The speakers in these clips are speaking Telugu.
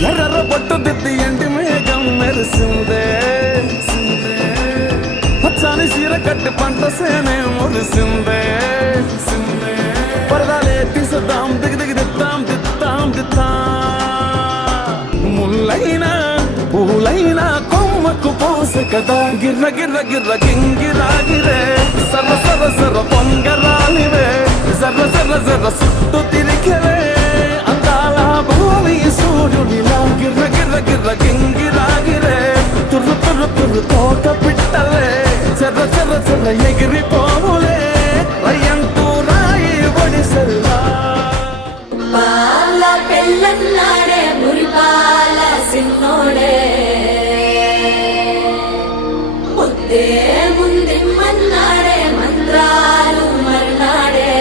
ఎర్ర బొట్టు దిద్ది ఎండి మేఘం మెరిసిందే పచ్చాని చీర కట్టి పంట సేనే మురిసిందే పరదాలే తీసద్దాం దిగి దిద్దాం ముల్లైనా పూలైనా కొమ్మకు పోసే కదా గిర్ర గింగిరాగిరే సర్ర పొంగరాలివే జర్ర సుట్టు తిరిగివే అందాల భూమి సూర్యునిలా గిర్ర గింగిరాగిరే తుర్రు తోట పిట్టలే చర్ర ఎగిరిపోవులే రయ్యంటూ రాయి ఒడిసెల్లా పాల పెళ్ళన్నాడే మురిపాల సిన్నోడే ముద్దే ముందిమ్మన్నాడే మంత్రాలు మర్నాడే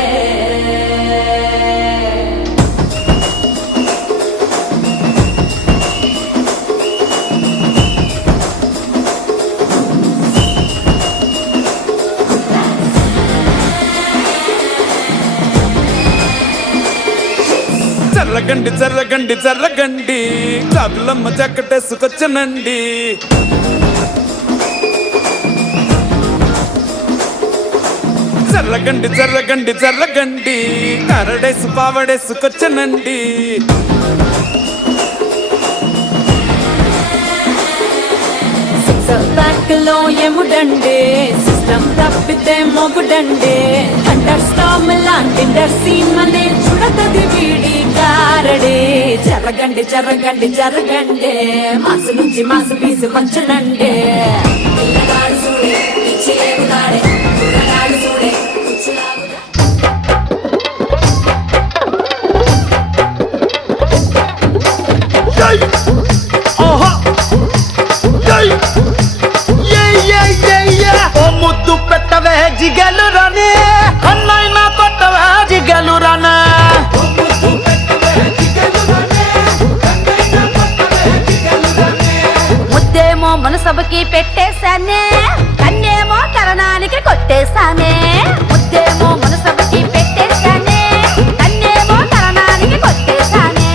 చర్రగండి చాపులమ్మ చక్కటేసుకొచ్చనండి చర్రగండి కరడేసు పావడేసుకొచ్చనండి బ్యాక్లో ఎముడండే సిస్టమ్ తప్పితే మొగుడండే అండర్ స్టామ్ లాంటి సీమనే చూడతది వీడి కారడే జరగండి మాసు నుంచి మాసు పీసు పంచనండే పిల్లగాడు చూడే పిచ్చి లేగుతాడే పిల్లగాడు చూడే పిచ్చి ముద్దు పెట్టవే జిగలు రానే అన్నైనా కొట్టవే జిగలు రానే ముద్దేమో మనసభకి పెట్టేశానే కన్నేమో కరణానికి కొట్టేశానే ముద్దేమో మనసభకి పెట్టేశానే కన్నేమో కరణానికి కొట్టేశానే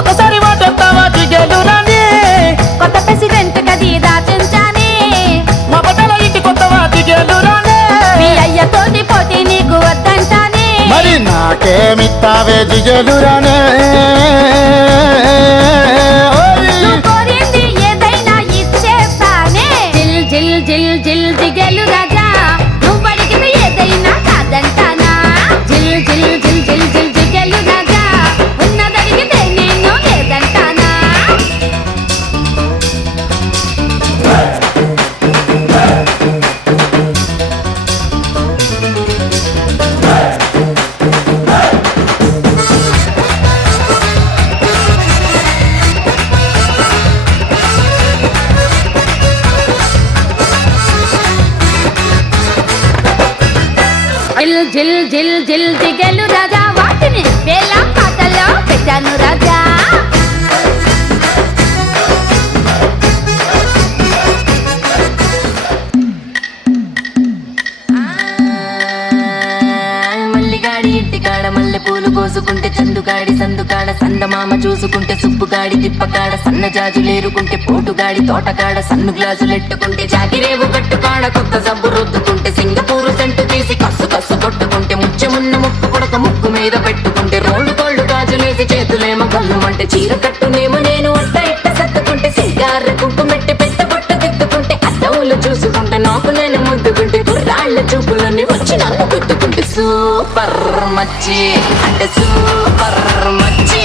ఒకసారి వాటెత్తావా జిగలు రానే కొత్త ప్రెసిడెంట్ గది దాచించానే మా బట్టల ఇంటి కొత్తవా జిగలు రానే మీ అయ్యతోటి పోటీ నీకు వద్దంటానే మరి నాకేమిత్తావే జిగలు రానే నువ్వు కోరింది ఏదైనా ఇచ్చేస్తానే జిల్ జిగలు రాజా నువ్వు అడిగింది ఏదైనా కాదంటానా జిల్ జిగలు రాజా ఉన్నదడిగితే నేను లేదంటానా జిల్ జిగలు రాజా వాటిని వేళ పాటల్లో పెట్టాను రాజా మల్లిగాడి ఇంటికాడ మల్లె పూలు కోసుకుంటే చందుగాడి సందుకాడ సందమామ చూసుకుంటే సుబ్బుగాడి తిప్పకాడ సన్నజాజులేరుకుంటే పోటుగాడి తోటకాడ సన్ను గ్లాసులెట్టుకుంటే జాగిరేవు కట్టుకాడ కొత్త సబ్బు రుద్దుకుంటే సింగపూరు సెంటు తీసి కస్సు కొట్టుకుంటే ముచ్చెమున్న ముక్కు కొడక ముక్కు మీద పెట్టుకుంటే రోడ్డు కోళ్ళు గాజులేసి చేతులేమో గల్లుమంటే చీర కట్టునేమో నేను అట్ట ఇట్ట సత్తుకుంటే సింగార కుంకుమెట్టి పెట్టబొట్టు దిద్దుకుంటే అద్దవులు చూసుకుంటే నాకు నేను ముద్దుకుంటే కుర్రాళ్ళ చూపులన్నీ వచ్చి నన్ను గుద్దుకుంటే సూపర్ మచ్చి అంటే సూపర్ మచ్చి